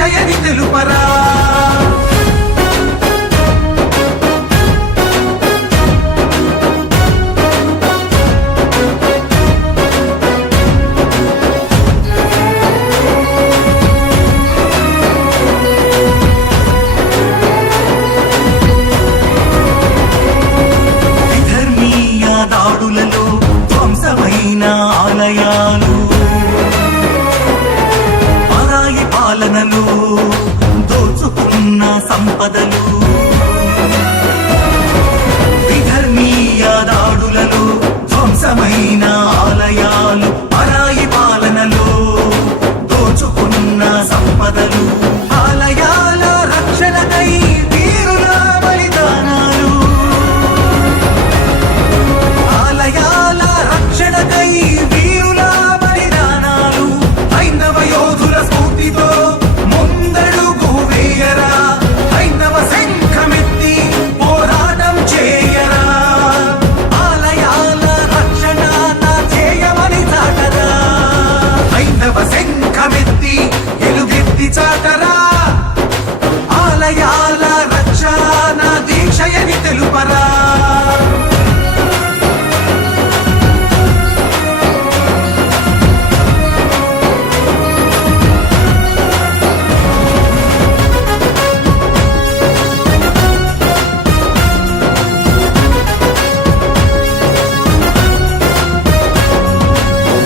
దీక్షయని తెలుపరా. దాడులలో ధ్వంసమైన ఆలయాలు, పరాయి పాలనలు, దోచుకున్న సంపదలు. విధర్మీయ దాడులలో ధ్వంసమైన ఆలయాలు, పరాయి పాలనలు, దోచుకున్న సంపదలు. ఆలయాల రక్షణకై వీరుల బలిదానాలు, ఆలయాల రక్షణకై వీరుల బలిదానాలు. హైందవ యోధుల స్ఫూర్తితో ముందడుగు వేయరా, హైందవ శంఖమెత్తి పోరాటం చేయరా. ఆలయాల రక్షణ నా చేయమని చాటరా, హైందవ శంఖమెత్తి ఎలుగెత్తి చాటరా. ఆలయాల రక్షణ దీక్షయని తెలుపరా.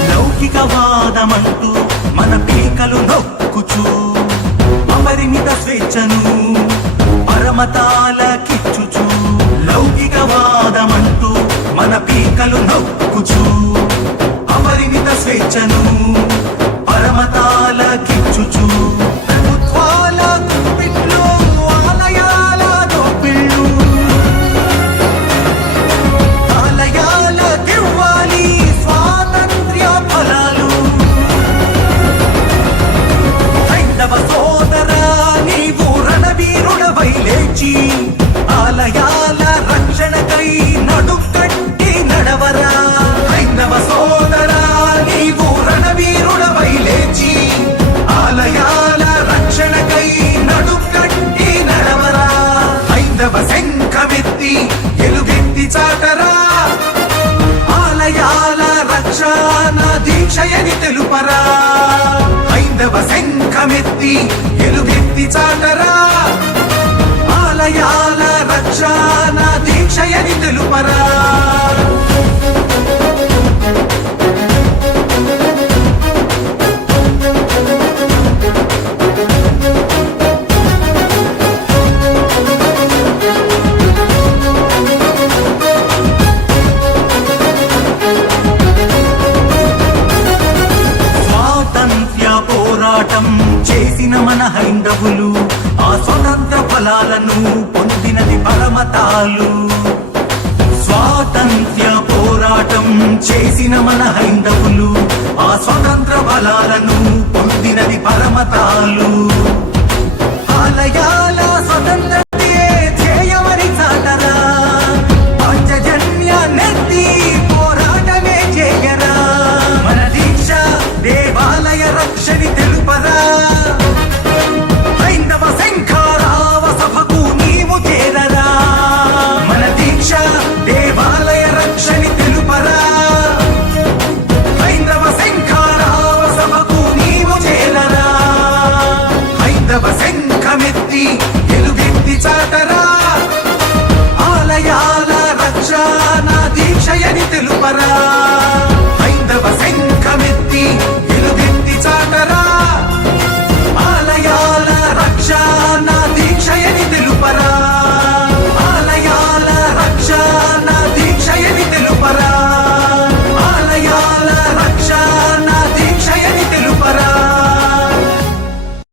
లౌకికవాదమంటూ మన పీకలు నొక్కుచూ, అపరిమిత స్వేచ్ఛను పరమతాల కిచ్చుచూ. లౌకికవాదమంటూ మన పీకలు నొక్కుచూ, అపరిమిత స్వేచ్ఛను పరమతాల కిచ్చుచూ. ప్రభుత్వాల గుప్పిట్లో ఆలయాల దోపిళ్ళు, ఆలయాలకివ్వాలి స్వాతంత్ర్య ఫలాలు. హైందవ సోదరా నీవు రణవీరుడవై లేచి, ఆలయాల రక్షణకై నడుకట్టి నడవరా. హైందవ సోదరా నీవు రణవీరుడవై లేచి, ఆలయాల రక్షణకై నడుకట్టి నడవరా. హైందవ శంఖమెత్తి ఎలుగెత్తి చాటరా. ఆలయాల రక్షణ దీక్షయని తెలుపరా, హైందవ శంఖమెత్తి ఎలుగెత్తి చాటరా. ఆలయాల రక్షణ దీక్షయని తెలుపరా. స్వాతంత్ర్య పోరాటం చేసిన మన హైందవులు, ఆ స్వతంత్ర ఫలాలను పొందినది పరమతాలు. స్వాతంత్ర్య పోరాటం చేసిన మన హైందవులు, ఆ స్వతంత్ర ఫలాలను పొందినది పరమతాలు. ఆలయాల స్వతంత్రతే ధ్యేయమని చాటరా, పంచజన్య నెత్తి పోరాటమే చేయరా. మన దీక్ష దేవాలయ రక్షని తెలుపరా. హైందవ శంఖారావ సభకు నీవు చేరరా, మన దీక్ష దేవాలయ రక్షని తెలుపరా. హైందవ శంఖారావ సభకు నీవు చేరరా. హైందవ శంఖమెత్తి ఎలుగెత్తి చాటరా. ఆలయాల రక్షణ దీక్షయని తెలుపరా.